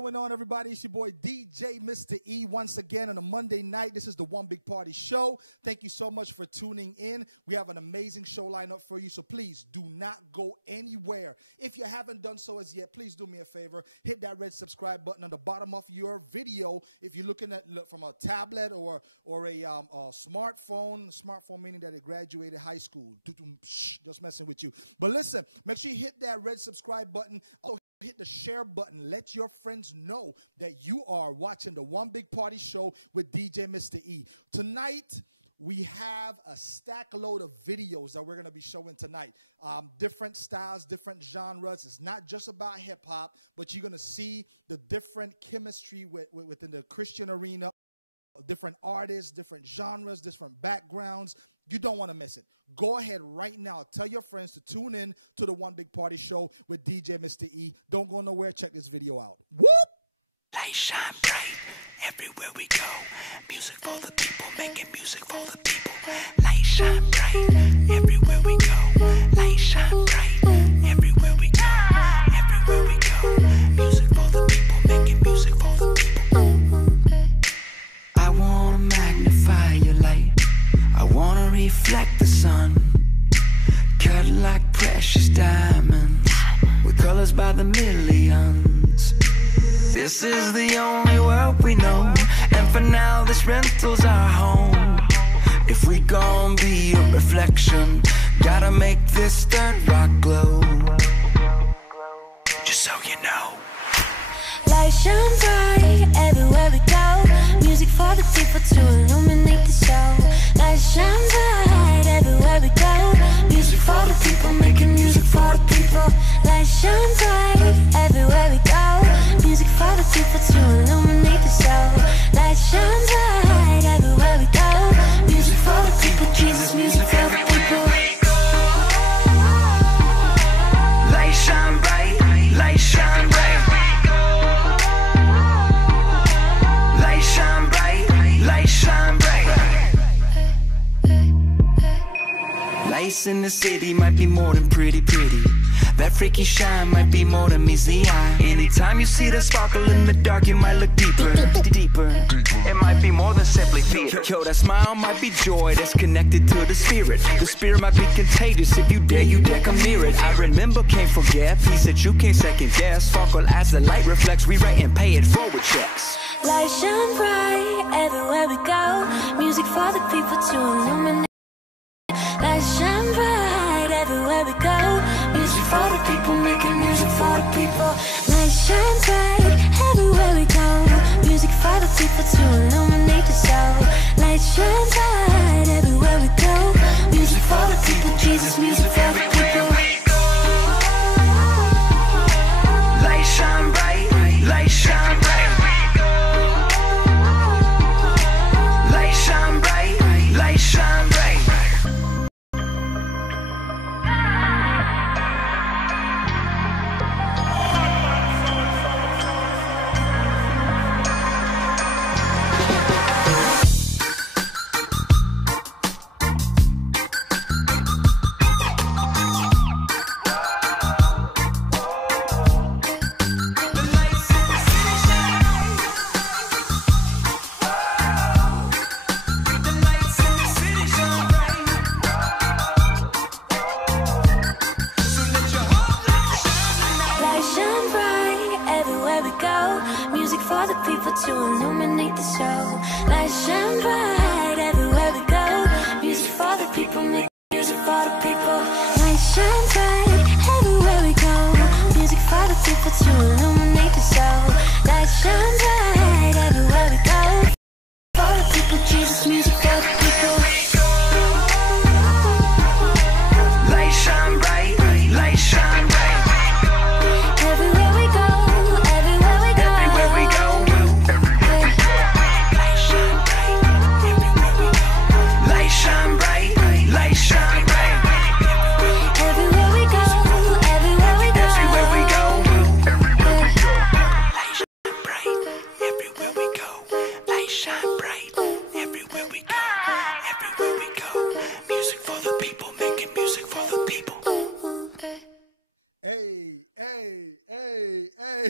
going on, everybody? It's your boy DJ Mr. E once again on a Monday night. This is the One Big Party Show. Thank you so much for tuning in. We have an amazing show lined up for you, so please do not go anywhere. If you haven't done so as yet, please do me a favor. Hit that red subscribe button on the bottom of your video. If you're looking at from a tablet or a smartphone meaning that it graduated high school. Just messing with you. But listen, make sure you hit that red subscribe button. Also, hit the share button. Let your friends know that you are watching the One Big Party Show with DJ Mr. E. Tonight, we have a stack load of videos that we're going to be showing tonight. Different styles, different genres. It's not just about hip-hop, but you're going to see the different chemistry within the Christian arena. Different artists, different genres, different backgrounds. You don't want to miss it. Go ahead right now. Tell your friends to tune in to the One Big Party Show with DJ Mr. E. Don't go nowhere. Check this video out. Whoop! Light shine bright everywhere we go. Music for the people, making music for the people. Light shine bright everywhere we go. Light shine bright everywhere we go. Everywhere we go. Music for the people, making music for the people. I wanna magnify your light. I wanna reflect the sun, cut like precious diamonds, with colors by the millions. This is the only world we know, and for now this rental's our home. If we gon' be a reflection, gotta make this third rock glow. Just so you know. Light shine bright everywhere we go. Music for the people to illuminate the show. Light shine bright everywhere we go. Music for the people, making music for the people. Light shine bright everywhere we go. Music for the people to illuminate the show. Light shine bright everywhere we go. Music for the people, Jesus, music for the people. Light shine bright, light shine bright. Lights in the city might be more than pretty. That freaky shine might be more than meets the eye. Anytime you see the sparkle in the dark, you might look deeper. It might be more than simply theater. Yo, that smile might be joy that's connected to the spirit. The spirit might be contagious. If you dare come near it. I remember, can't forget. He said you can't second guess. Sparkle as the light reflects. We write and pay it forward checks. Light shine bright everywhere we go. Music for the people to illuminate. Light shine bright everywhere we go. Music for the people, making music for the people. Light shine bright everywhere we go. Music for the people to illuminate the show. Light shine bright everywhere we go. Music for the people, Jesus, music for the people. Light shine bright, light shine bright. Light shine bright, light shine bright.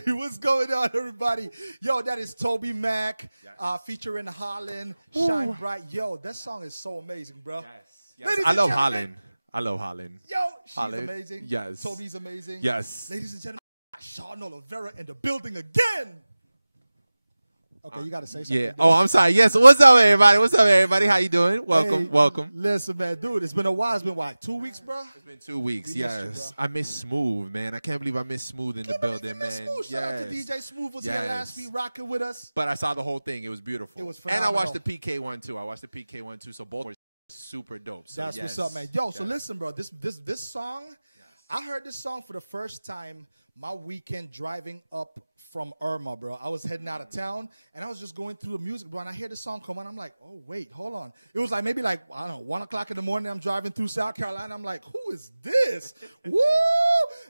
What's going on, everybody? everybody. Yo, that is Toby Mac featuring Holland, Shine Bright. Yo, that song is so amazing, bro. Yes. I love Holland. Yo, she's Holland. amazing. Yes. Toby's amazing. Yes. Ladies and gentlemen, Sean Oliveira in the building again. Okay, you got to say something. Yeah. Oh, I'm sorry. Yes. What's up, everybody? How you doing? Welcome. Hey, Welcome. Listen, man, dude, it's been a while. It's been, what, 2 weeks, bro? It's been 2 weeks. We missed you, Yes. bro. I miss Smooth, man. I can't believe I missed Smooth in the building, man. Smooth. Shout out to DJ Smooth was here last week rocking with us. But I saw the whole thing. It was beautiful. It was And I watched phenomenal. the PK one too. So both were super dope. So That's what's up, man. Yo, so listen, bro. This song, I heard this song for the first time my weekend driving up from Irma, bro. I was heading out of town, and I was just going through the music, bro, and I hear the song come on. I'm like, oh, wait, hold on. It was like maybe like, I don't know, 1 o'clock in the morning. I'm driving through South Carolina. I'm like, who is this? Woo!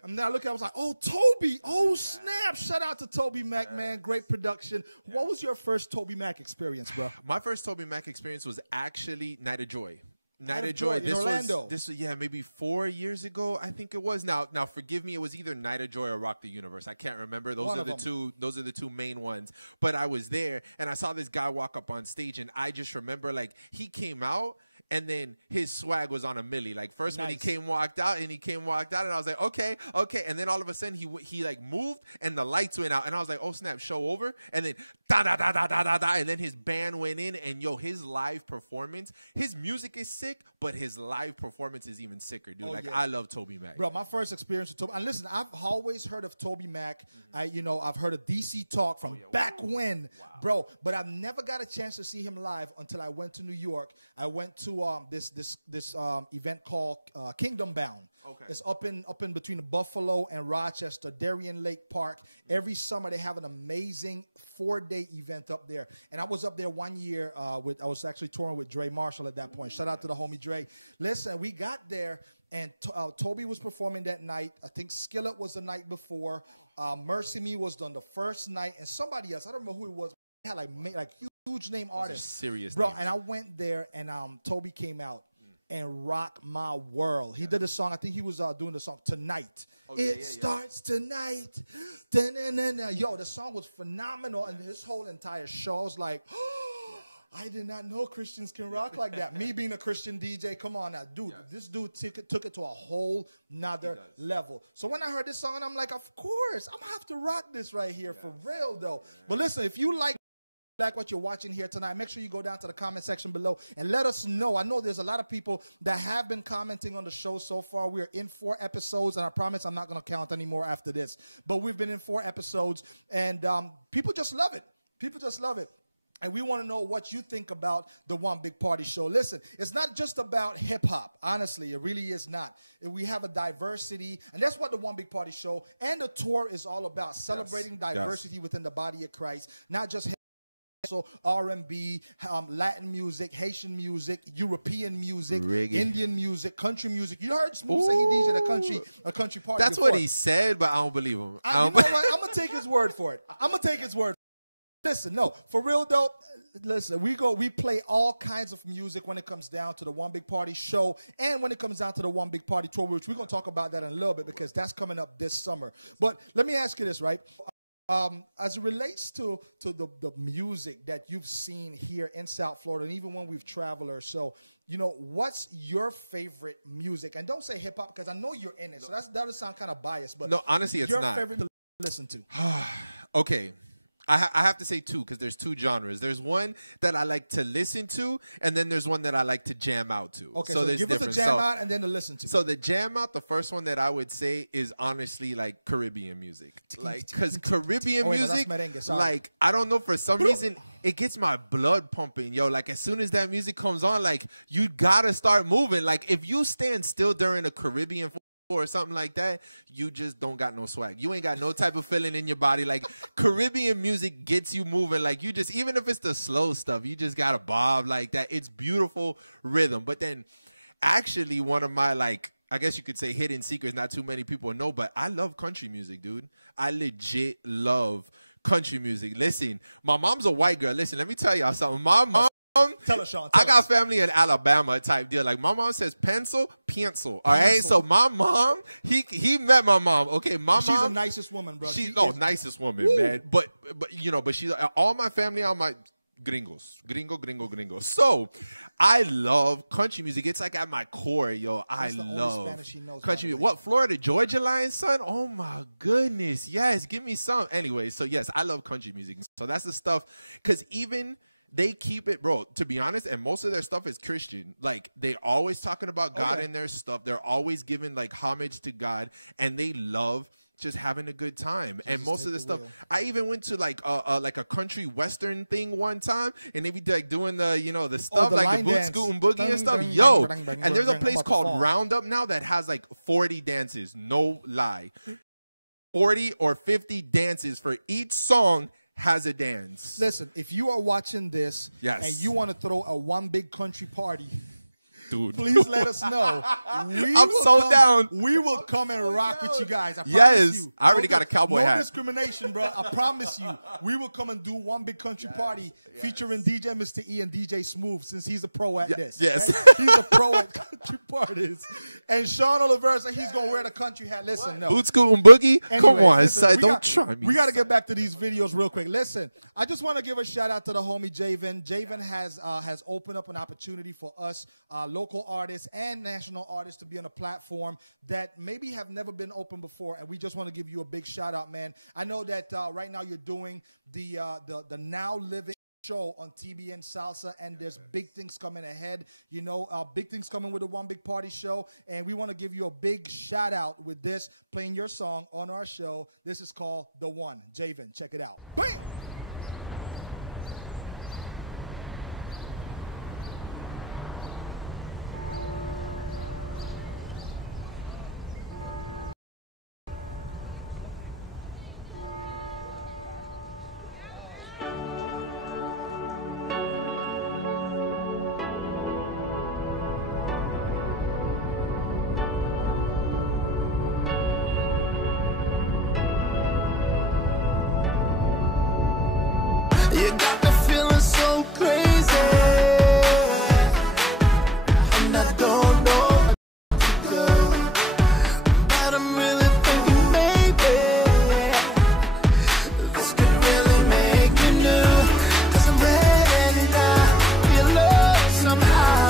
And then I look at it, I was like, oh, Toby. Oh, snap. Shout out to Toby Mac, man. Great production. What was your first Toby Mac experience, bro? My first Toby Mac experience was actually Night of Joy. Night of Joy in Orlando. This was maybe 4 years ago. I think it was. Now forgive me. It was either Night of Joy or Rock the Universe. I can't remember. Those are the two. Those are the two main ones. But I was there and I saw this guy walk up on stage, and I just remember like he came out. And then his swag was on a milli. Like first when he walked out, and I was like, okay. And then all of a sudden he like moved, and the lights went out, and I was like, oh snap, show over. And then da da da da da da da, and then his band went in, and yo, his live performance, his music is sick, but his live performance is even sicker, dude. I love Toby Mac, bro. My first experience with Toby, and listen, I've always heard of Toby Mac. I've heard of DC Talk from back when, bro. But I've never got a chance to see him live until I went to New York. I went to this event called Kingdom Bound. Okay. It's up in between Buffalo and Rochester, Darien Lake Park. Every summer they have an amazing 4-day event up there. And I was up there 1 year I was actually touring with Dre Marshall at that point. Shout out to the homie Dre. Listen, we got there and Toby was performing that night. I think Skillet was the night before. Mercy Me was on the first night, and somebody else, I don't remember who it was. They had like huge name artists. Serious bro, names. and I went there, and Toby came out and rocked my world. He did a song. I think he was doing the song Tonight. It starts tonight. Da-na-na-na. Yo, the song was phenomenal, and his whole entire show, I was like, I did not know Christians can rock like that. Me being a Christian DJ, come on now. Dude, this dude took it to a whole nother level. So when I heard this song, and I'm like, of course, I'm going to have to rock this right here for real, though. But listen, if you like what you're watching here tonight, make sure you go down to the comment section below and let us know. I know there's a lot of people that have been commenting on the show so far. We're in 4 episodes, and I promise I'm not going to count anymore after this. But we've been in 4 episodes, and people just love it. People just love it. And we want to know what you think about the One Big Party Show. Listen, it's not just about hip-hop. Honestly, it really is not. We have a diversity, and that's what the One Big Party Show and the tour is all about, celebrating diversity within the body of Christ, not just hip-hop. So R&B, Latin music, Haitian music, European music, reggae, Indian music, country music. You heard Smooth say he DJed a country party. That's before. what he said, but I don't believe him. You know what? I'm going to take his word for it. Listen, no, for real though, listen, we play all kinds of music when it comes down to the One Big Party Show and when it comes down to the One Big Party Tour, which we're going to talk about that in a little bit because that's coming up this summer. But let me ask you this, right? As it relates to the music that you've seen here in South Florida, and even when we've traveled or so, what's your favorite music? And don't say hip-hop because I know you're in it, so that does sound kind of biased. But no, honestly, it's your not. favorite to listen to? Okay. I have to say 2 because there's 2 genres. There's one that I like to listen to, and then there's one that I like to jam out to. Okay, so give us a jam out and then to listen to. So the jam out, the first one that I would say is honestly like Caribbean music. Like, because Caribbean music, like, I don't know, for some reason, it gets my blood pumping. Yo, like, as soon as that music comes on, like, you got to start moving. Like, if you stand still during a Caribbean or something like that, you just don't got no swag. You ain't got no type of feeling in your body. Like, Caribbean music gets you moving. Like, you just, even if it's the slow stuff, you just gotta bob like that. It's beautiful rhythm. But then actually one of my, like, I guess you could say hidden secrets, not too many people know, but I love country music, dude. I legit love country music. Listen, my mom's a white girl. Listen, let me tell y'all something. My mom Tell us, Sean. I got family in Alabama type deal. Like my mom says pencil. All right. So my mom, he met my mom. Okay, my mom. She's the nicest woman, bro. She's nicest woman, man. But she's all my family are my gringos. Gringo. So I love country music. It's like at my core, yo. I love Spanish she knows, country music. What, Florida Georgia Line, son? Oh my goodness. Yes, give me some. Anyway, so yes, I love country music. So that's the stuff. Because even they keep it, bro, to be honest, and most of their stuff is Christian. Like, they're always talking about God in their stuff. They're always giving, like, homage to God, and they love just having a good time. Jesus, and most of the stuff, I even went to, like a country western thing one time, and they be, like, doing the, the stuff, the like the boot, scoot, and boogie and stuff. Yo, and there's a place called Roundup now that has, like, 40 dances. No lie. 40 or 50 dances for each song. Has a dance. Listen, if you are watching this and you want to throw a one big country party, dude, please let us know. I'm so down. We will come and rock with you guys. I promise you. I already got a cowboy hat. No discrimination, bro. I promise you. We will come and do one big country party featuring DJ Mr. E and DJ Smooth, since he's a pro at this. Yes. Okay? He's a pro at country parties. And Sean Oliver said he's going to wear the country hat. Listen, no. Boot, scoot, and boogie? Anyway, come on, listen, don't try me. We got to get back to these videos real quick. Listen, I just want to give a shout out to the homie Javen. Javen has opened up an opportunity for us, local artists and national artists, to be on a platform that maybe have never been open before, and we just want to give you a big shout out, man. I know that right now you're doing the Now Living show on TBN Salsa, and there's big things coming ahead. Big things coming with the One Big Party show, and we want to give you a big shout out with this, playing your song on our show. This is called The One. Javen, check it out. Bam! You got me feeling so crazy, and I don't know where to go, but I'm really thinking maybe this could really make me new, 'cause I'm ready now, feel love somehow,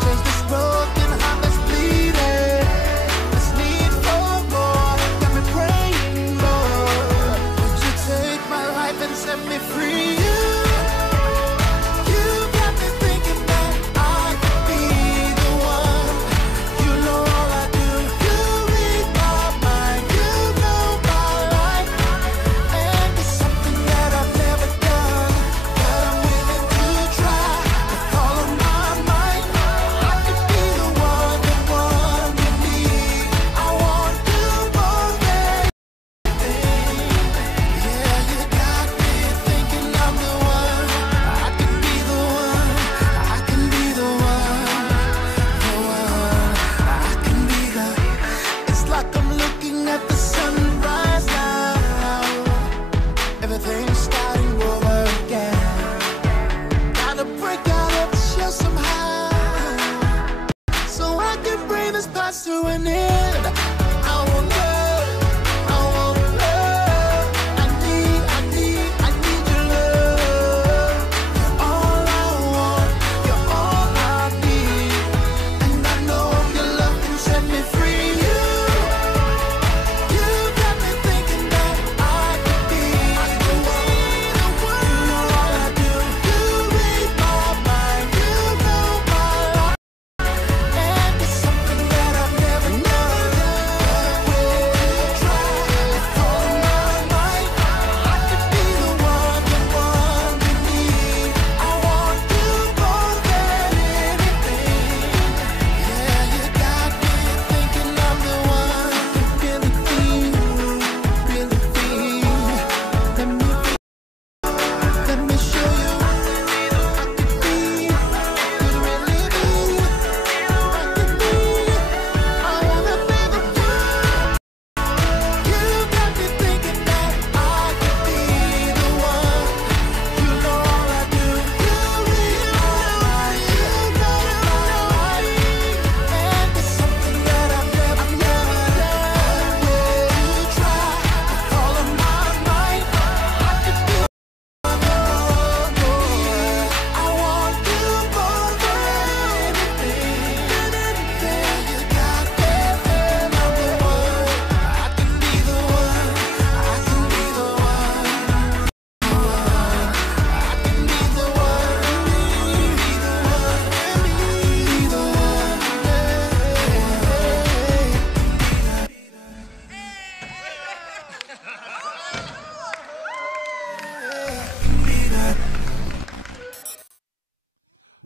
change this broken heart that's bleeding, this need for more, got me praying, Lord, won't you take my life and set me free. To an end. I want love, I need your love. You're all I want, you're all I need, and I know your love can set me free. You got me thinking that I could be the one. You know all I do, you read my mind, you know my life, and it's something that I've never known.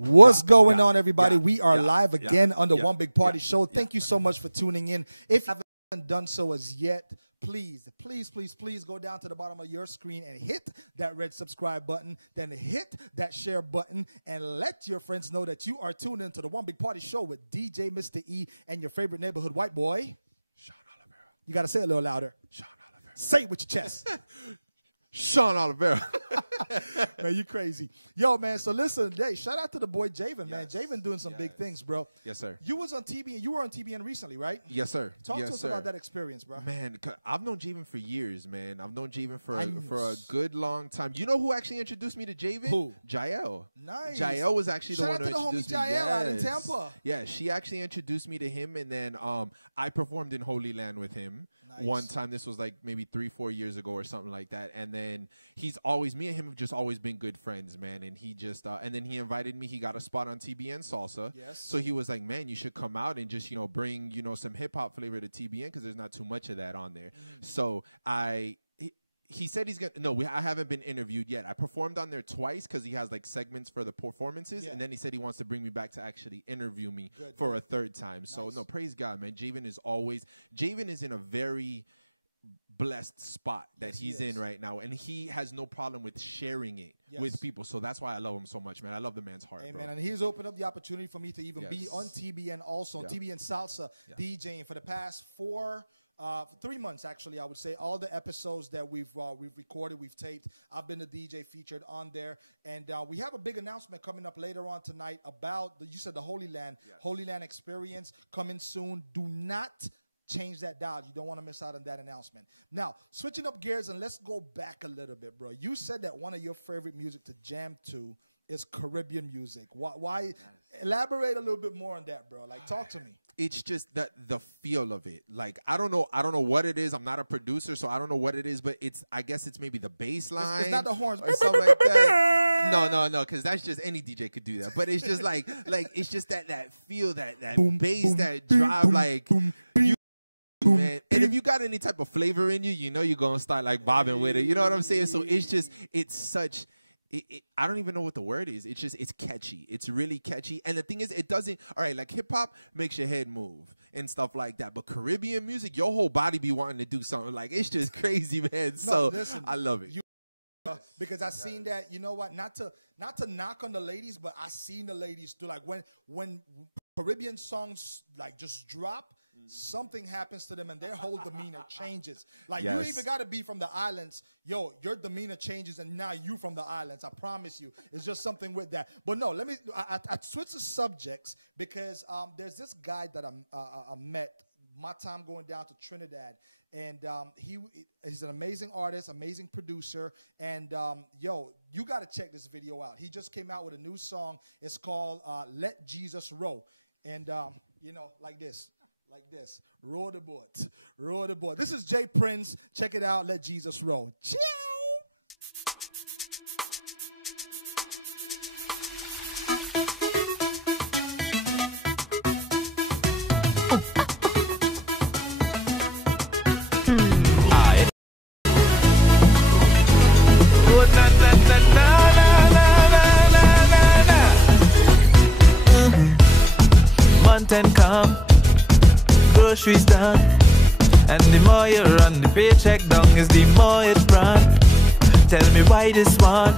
What's going on, everybody? We are live again on the One Big Party Show. Thank you so much for tuning in. If you haven't done so as yet, please go down to the bottom of your screen and hit that red subscribe button. Then hit that share button and let your friends know that you are tuned into the One Big Party Show with DJ Mr. E and your favorite neighborhood white boy, Sean Oliveira. You got to say it a little louder. Sean Oliveira. Say it with your chest. Sean Oliveira. Man, you crazy. Yo, man, so listen, hey, shout out to the boy Javen, man. Javen doing some big things, bro. Yes, sir. You was on TBN. You were on TBN recently, right? Yes, sir. Talk to us about that experience, bro. Man, I've known Javen for years, man. I've known Javen for a good long time. You know who actually introduced me to Javen? Who? Jael. Nice. Jael was actually the one who introduced me. Shout out to the homie Jael out in Tampa. Yeah, she actually introduced me to him, and then I performed in Holy Land with him. Nice. One time. This was like maybe 3-4 years ago or something like that. And then me and him have just always been good friends, man. And he just and then he invited me. He got a spot on TBN Salsa. Yes. So he was like, man, you should come out and just bring some hip hop flavor to TBN because there's not too much of that on there. So he said he's gonna. No, I haven't been interviewed yet. I performed on there twice because he has like segments for the performances, and then he said he wants to bring me back to actually interview me for a third time. Nice. So no, praise God, man. Javen is in a very blessed spot that he's in right now, and he has no problem with sharing it with people. So that's why I love him so much, man. I love the man's heart, hey, bro. Man, and he's opened up the opportunity for me to even be on TBN also, on TBN Salsa DJing for the past 3 months, actually, I would say. All the episodes that we've recorded, we've taped, I've been the DJ featured on there. And we have a big announcement coming up later on tonight about, you said the Holy Land, Holy Land experience coming soon. Do not change that dial. You don't want to miss out on that announcement. Now, switching up gears, and let's go back a little bit, bro. You said that one of your favorite music to jam to is Caribbean music. Why? Elaborate a little bit more on that, bro. Like, talk to me. It's just the feel of it. Like, I don't know what it is. I'm not a producer, so I don't know what it is, but I guess it's maybe the bass line. It's not the horns or something like that. No, because that's just any DJ could do that. But it's just like it's just that feel, that boom, bass, boom, that drive, boom, like boom, you. Man, and if you got any type of flavor in you, you're gonna start like bobbing with it. You know what I'm saying? So it's such. I don't even know what the word is. It's catchy. It's really catchy. And the thing is, it doesn't, all right, like hip hop makes your head move and stuff like that. But Caribbean music, your whole body be wanting to do something. Like, it's just crazy, man. So listen, I love it. Because I seen that, you know what, not to knock on the ladies, but I seen the ladies do, like, when Caribbean songs like just drop, something happens to them and their whole demeanor changes. Like, you even got to be from the islands. Yo, your demeanor changes and now you from the islands. I promise you. It's just something with that. But no, I switch the subjects because there's this guy that I met my time going down to Trinidad. And he's an amazing artist, amazing producer. And, yo, you got to check this video out. He just came out with a new song. It's called Let Jesus Row. And, like this. Like this. Row the boat. Row the boat. This is Jay Prince. Check it out. Let Jesus roll. Ciao. Mountain come. Groceries done, and the more you run, the paycheck down is the more it run. Tell me why this one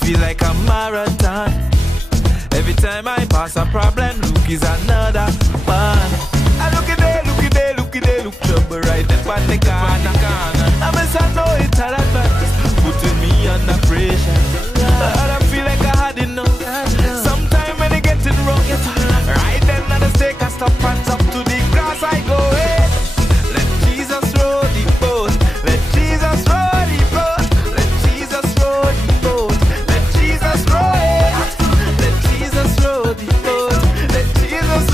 feel like a marathon. Every time I pass a problem, look is another one. I look at trouble right there on the corner. I must know it all at first, putting me under pressure. I don't feel like I had enough. Sometime when it gets wrong, right then I just take a stop and talk to the grass I go, hey. Let Jesus roll the boat. Let Jesus roll the boat. Let Jesus roll the boat. Let Jesus roll it. Let Jesus roll the boat. Let Jesus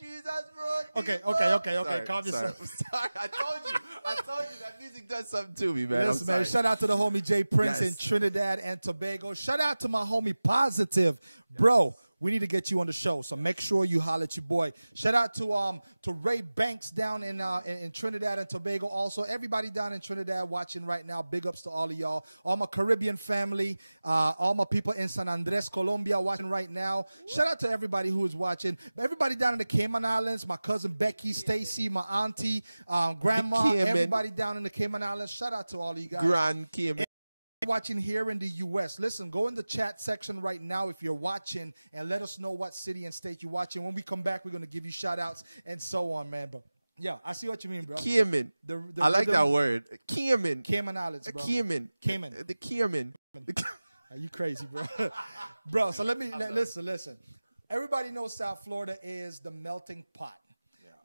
Jesus, bro. Okay. Calm yourself. I'm sorry. I told you that music does something to me, man. Listen, man, shout out to the homie Jay Prince in Trinidad and Tobago. Shout out to my homie Positive. Bro, we need to get you on the show, so make sure you holler at your boy. Shout out to Ray Banks down in Trinidad and Tobago. Also, everybody down in Trinidad watching right now, big ups to all of y'all. All my Caribbean family, all my people in San Andres, Colombia watching right now. Shout out to everybody who is watching. Everybody down in the Cayman Islands, my cousin Becky, Stacy, my auntie, grandma, everybody down in the Cayman Islands. Shout out to all of you guys. Grand Cayman. Watching here in the U.S. Listen, go in the chat section right now if you're watching and let us know what city and state you're watching. When we come back, we're going to give you shout-outs and so on, man. But, yeah, I see what you mean, bro. Cayman. I like that word. Cayman. Cayman Islands, bro. Cayman. The Cayman. Are you crazy, bro? Bro, so listen. Everybody knows South Florida is the melting pot.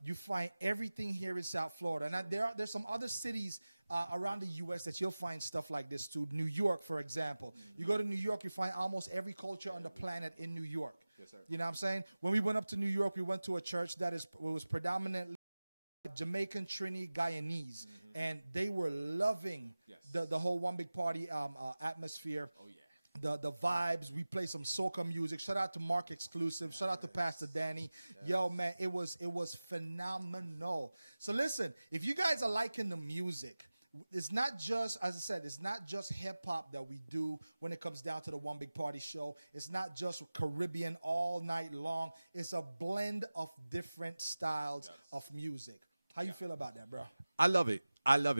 You find everything here in South Florida. And there's some other cities around the U.S. that you'll find stuff like this too. New York, for example. You go to New York, you find almost every culture on the planet in New York. Yes, sir. You know what I'm saying? When we went up to New York, we went to a church that was predominantly Jamaican, Trini, Guyanese. And they were loving the whole One Big Party atmosphere. Oh, yeah. The vibes. We play some soca music. Shout out to Mark Exclusive. Shout out to Pastor Danny. Yo, man, it was phenomenal. So listen, if you guys are liking the music, it's not just, as I said, it's not just hip hop that we do when it comes down to the One Big Party show. It's not just Caribbean all night long. It's a blend of different styles of music. How you feel about that, bro? I love it.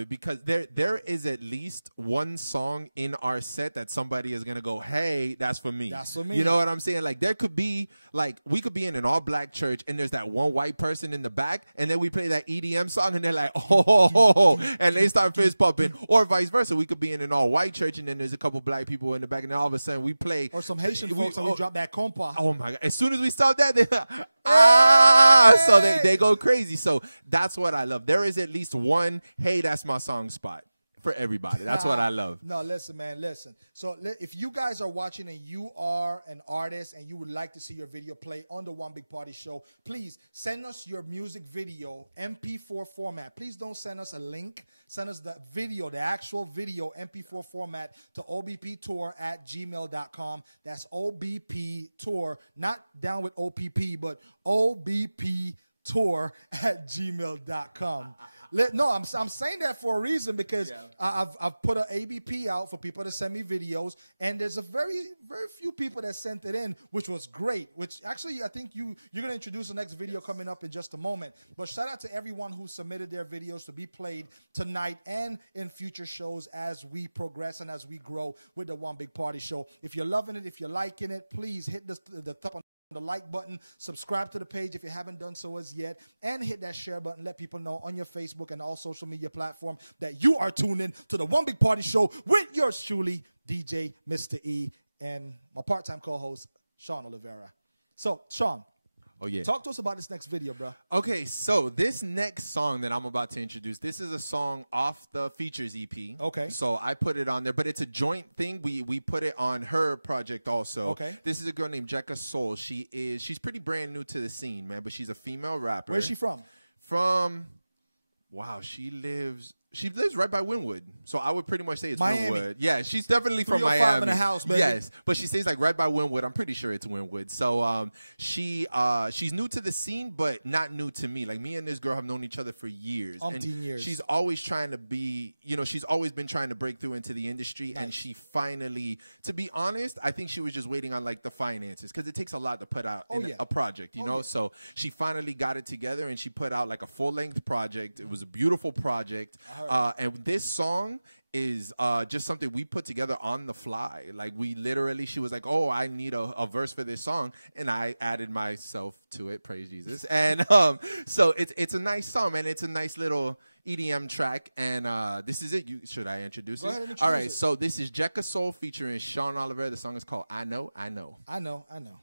Because there is at least one song in our set that somebody is going to go, hey, that's for me. That's for me. You know what I'm saying? Like, there could be, like, we could be in an all-black church, and there's that one white person in the back, and then we play that EDM song, and they're like, oh, and they start fist pumping. Or vice versa. We could be in an all-white church, and then there's a couple black people in the back, and then all of a sudden we play. Or some Haitian folks, and we drop that compa. Oh, my God. As soon as we stop that, they're so they go crazy. So that's what I love. There is at least one, hey, that's my song spot for everybody. That's what I love. No, listen, man, listen. So if you guys are watching and you are an artist and you would like to see your video play on the One Big Party show, please send us your music video, MP4 format. Please don't send us a link. Send us the video, the actual video, MP4 format to obptour@gmail.com. That's obptour, not down with OPP, but obptour@gmail.com. No, I'm saying that for a reason because I've put an ABP out for people to send me videos, and there's a very, very few people that sent it in, which was great. Which actually, I think you're going to introduce the next video coming up in just a moment. But shout out to everyone who submitted their videos to be played tonight and in future shows as we progress and as we grow with the One Big Party show. If you're loving it, if you're liking it, please hit the thumb on the like button, subscribe to the page if you haven't done so as yet, and hit that share button. Let people know on your Facebook and all social media platform that you are tuned in to the One Big Party show with yours truly, DJ Mr. E, and my part-time co-host, Sean Oliveira. So, Sean, oh, yeah. Talk to us about this next video, bro. Okay, so this next song that I'm about to introduce, this is a song off the Features EP. Okay. So I put it on there, but it's a joint thing. We put it on her project also. Okay. This is a girl named Jekka Soul. She's pretty brand new to the scene, man, but she's a female rapper. Where's she from? Wow, she lives right by Wynwood. So I would pretty much say it's Miami. Wynwood. Yeah, she's definitely from 305 Miami. in the house, baby. Yes, but she stays like right by Wynwood. I'm pretty sure it's Wynwood. So she's new to the scene, but not new to me. Like, me and this girl have known each other for years. Years. She's always trying to be, she's always been trying to break through into the industry. Nice. And she finally, to be honest, I think she was just waiting on like the finances, because it takes a lot to put out a project, you know? Yeah. So she finally got it together, and she put out like a full-length project. It was a beautiful project. And this song is just something we put together on the fly. Like, she was like, oh, I need a verse for this song, and I added myself to it, praise Jesus. And so it's a nice song, man. It's a nice little EDM track, and this is it. Should I introduce it? Go ahead and introduce All right, it. so this is Jekka Soul featuring Sean Oliver. The song is called I Know, I Know. I know, I know.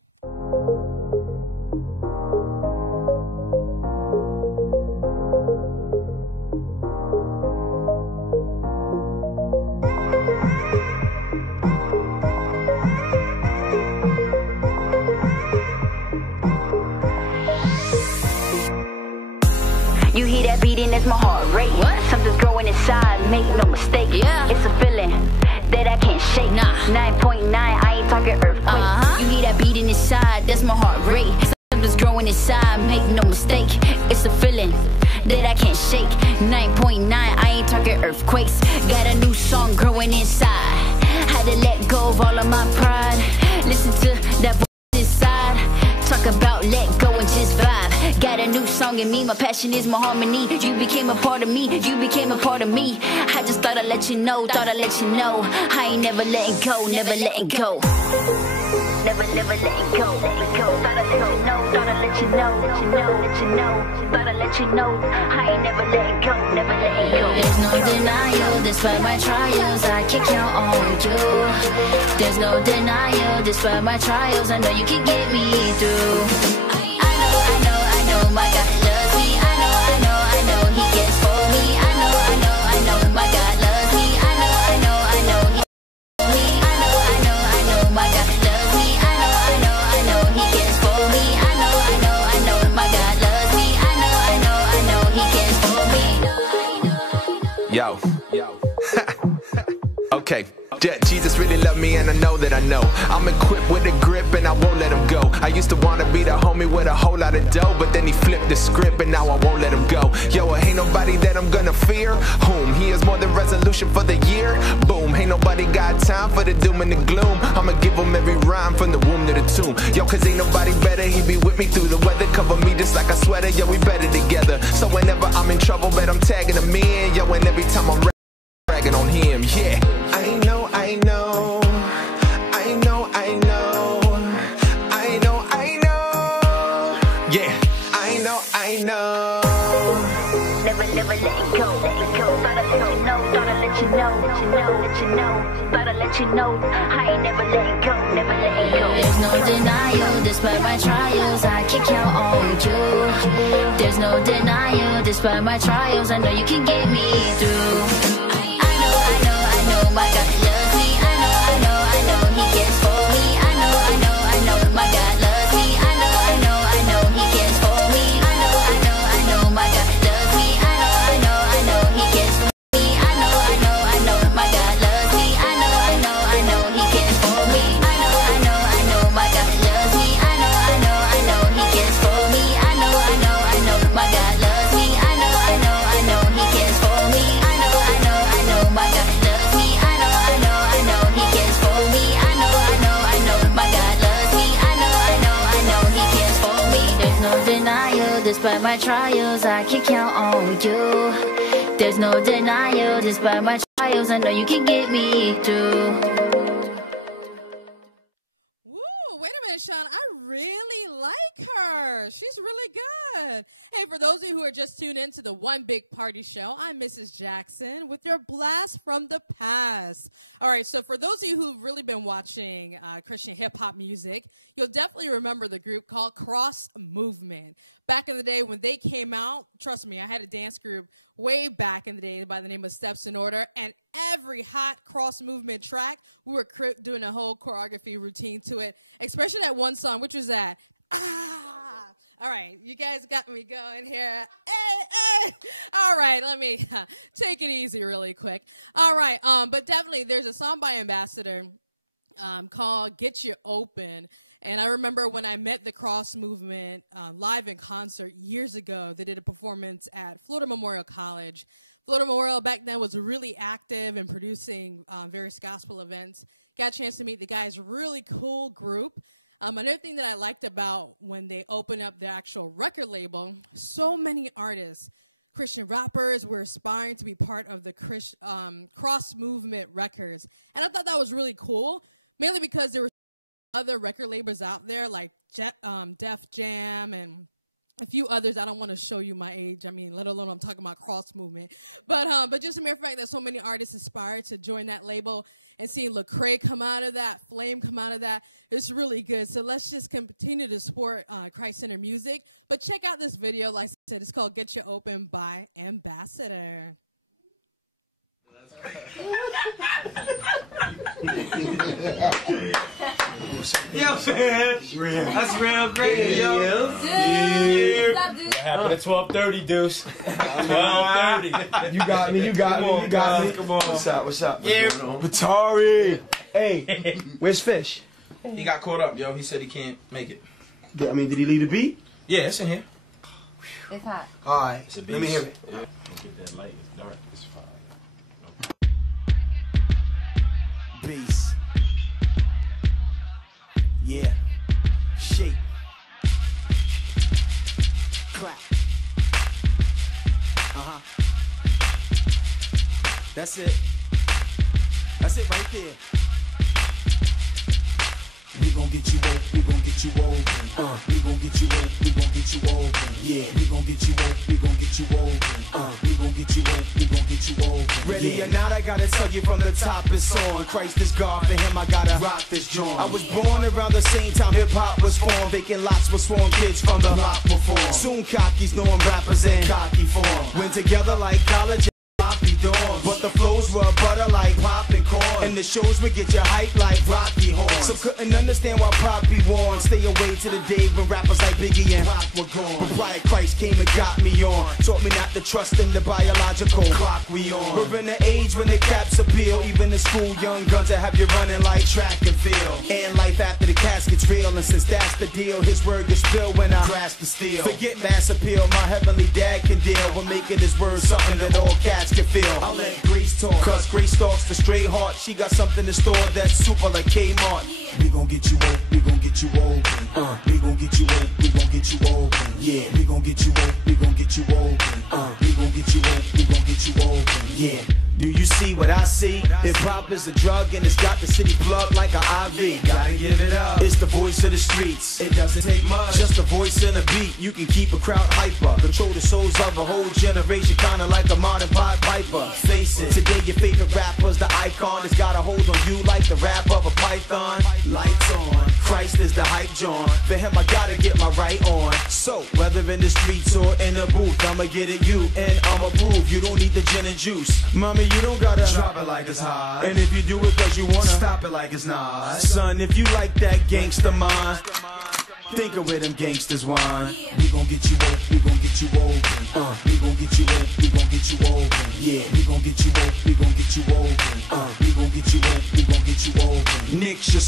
feeling is my heart rate. Something's growing inside, make no mistake. It's a feeling that I can't shake. 9.9, I ain't talking earthquake. You hear that beating inside, that's my heart rate. Something's growing inside, make no mistake. It's a feeling that I can't shake. 9.9, I ain't talking earthquakes. Got a new song growing inside. Had to let go of all of my pride. Listen to that voice inside. Talk about let go and just vibe. Got a new song in me, my passion is my harmony. You became a part of me, you became a part of me. I just thought I'd let you know, thought I'd let you know. I ain't never letting go, never letting go. Never letting go, letting go. Thought I'd let you know, thought I'd let you know, let you know. Thought I'd let you know, I ain't never letting go, never letting go. There's no denial, despite my trials, I can count on you. There's no denial, despite my trials, I know you can get me through. I know, my God loves me. I know, He cares for me. I know, my God loves me. I know, He I know, my God loves me. I know, He cares for me. I know, my God loves me. I know, He cares for me. Yo. Okay. Yeah, Jesus really loved me and I know that I know. I'm equipped with a grip and I won't let him go. I used to wanna be the homie with a whole lot of dough, but then he flipped the script and now I won't let him go. Yo, ain't nobody that I'm gonna fear. Whom? He has more than resolution for the year. Boom, ain't nobody got time for the doom and the gloom. I'ma give him every rhyme from the womb to the tomb. Yo, cause ain't nobody better, he be with me through the weather. Cover me just like a sweater, yo, we better together. So whenever I'm in trouble, man, I'm tagging him in. Yo, and every time I'm ragging on him, yeah. Never letting go, letting go. Thought I'd let you know, thought I'd let you know, let you know. Thought I'd let you know, I ain't never letting go, never letting go. There's no denial, despite my trials, I can count on you. There's no denial, despite my trials, I know you can get me through. I know, my God loves me. I know, He cares for me. I know, my God loves me. I know, He cares for me. I know, my God loves me. I know, He cares for me. I know, my God loves me. I know, He cares for me. I know, my God loves me. I know, He cares for me. I know, my God loves me. I know, He cares for me. I know, my God loves me. I know, He cares for me. I know, my God loves me. I know, He cares for me. There's no denial, despite my trials, I can count on you. There's no denial, despite my trials, I know you can get me through. Woo, wait a minute, Sean. I really like her. She's really good. Hey, for those of you who are just tuned in to the One Big Party Show, I'm Mrs. Jackson with your blast from the past. All right, so for those of you who've really been watching Christian hip-hop music, you'll definitely remember the group called Cross Movement. Back in the day when they came out, trust me, I had a dance group way back in the day by the name of Steps in Order, and every hot cross movement track, we were doing a whole choreography routine to it, especially that one song, which was that, all right, you guys got me going here. Hey. All right, let me take it easy really quick. All right, but definitely there's a song by Ambassador called Get You Open. And I remember when I met the Cross Movement live in concert years ago, they did a performance at Florida Memorial College. Florida Memorial back then was really active in producing various gospel events. Got a chance to meet the guys, really cool group. Another thing that I liked about when they opened up the actual record label, so many artists, Christian rappers were aspiring to be part of the Cross Movement Records. And I thought that was really cool, mainly because there were other record labels out there like Def Jam and a few others. I don't want to show you my age. I mean, let alone I'm talking about Cross Movement. But just a mere fact that so many artists aspire to join that label and seeing Lecrae come out of that, Flame come out of that, it's really good. So let's just continue to support Christ-centered music. But check out this video. Like I said, it's called Get You Open by Ambassador. Yo, man. That's real great, yo. Dude, stop, dude. But at 12:30, Deuce. 12:30. You got me. Come on. What's up? Yeah. Batari. Hey, where's Fish? He got caught up, yo. He said he can't make it. I mean, did he leave the beat? Yeah, it's in here. It's hot. All right. It's a Let me hear it. Yeah. That light is dark. It's fine. Bass. Yeah. Shake. Clap. That's it. That's it right there. We gon' get you open, we gon' get you open. We gon' get you open, we gon' get you open. Yeah, we gon' get you open, we gon' get you open. We gon' get you open, we gon' get you open. Ready or not, I gotta tell you from the top it's on. Christ is God, for him I gotta rock this joint. I was born around the same time hip hop was formed. Vacant lots with swarm kids from the block perform. Soon cockies knowing rappers in cocky form. Went together like college. But the flows were butter like poppin' corn. And the shows would get you hype like Rocky horns. So couldn't understand why Poppy warned. Stay away to the day when rappers like Biggie and Pac were gone. But Riot Christ came and got me on. Taught me not to trust in the biological clock we on. We're in the age when the caps appeal. Even in school, young guns that have you running like track and field. And life after the casket's real. And since that's the deal, his word gets spilled when I grasp the steel. Forget mass appeal, my heavenly dad can deal. We're making his word something that all cats can feel. I'll let Grace talk, cause Grace stalks the stray heart. She got something to store that's super like Kmart. We gon' get you open, we gon' get you open. We gon' get you open, we gon' get you open. Yeah, we gon' get you open, we gon' get you open. We gon' get you open, we gon' get you open. Yeah. Do you see what I see? Hip hop is a drug and it's got the city plugged like an IV. Gotta give it up. It's the voice of the streets. It doesn't take much, just a voice and a beat. You can keep a crowd hyper, control the souls of a whole generation, kinda like a modern Pied Piper. Face it, today your favorite rapper's the icon. It's got a hold on you like the rap of a python. Lights on, Christ is the hype John. For him I gotta get my right on. So whether in the streets or in the booth, I'ma get at you and I'ma prove you don't need the gin and juice. Mommy, you don't gotta drop it like it's hot. And if you do it cause you wanna, stop it like it's not. Son, if you like that gangster mind, think of where them gangsters whine. We gon' get you open, we gon' get you open. We gon' get you open, we gon' get you open. Yeah, we gon' get you open, we gon' get you open. We gon' get you open, we gon' get you open. Nick's your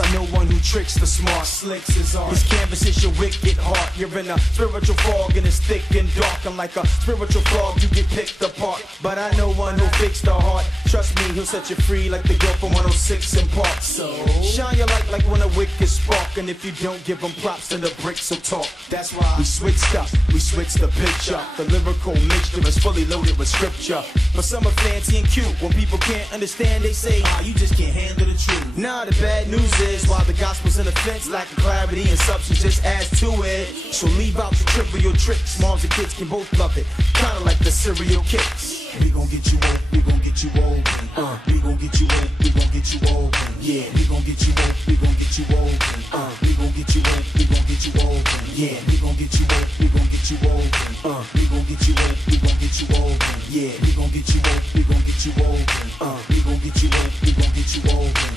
I know one who tricks the smart, slicks his art. His canvas is your wicked heart. You're in a spiritual fog and it's thick and dark. And like a spiritual frog, you get picked apart. But I know one who'll fix the heart. Trust me, he'll set you free like the girl from 106 in Park. So shine your light like when a wick is spark. And if you don't give them props, then the bricks will talk. That's why we switched up, we switched the picture. The lyrical mixture is fully loaded with scripture. But some are fancy and cute. When people can't understand, they say, you just can't handle the truth. Nah, the bad news is while the gospel's an offense, lack of clarity and substance just adds to it. So leave out the trivial tricks. Moms and kids can both love it, kinda like the cereal kicks. We gon' get you open, we gon' get you open. We gon' get you open, we gon' get you open. Yeah, we gon' get you open, we gon' get you open. We gon' get you open, we gon' get you open. Yeah, we gon' get you open, we gon' get you open. We gon' get you open, we gon' get you open. Yeah, we gon' get you open, we gon' get you open. We gon' get you open, we gon' get you open.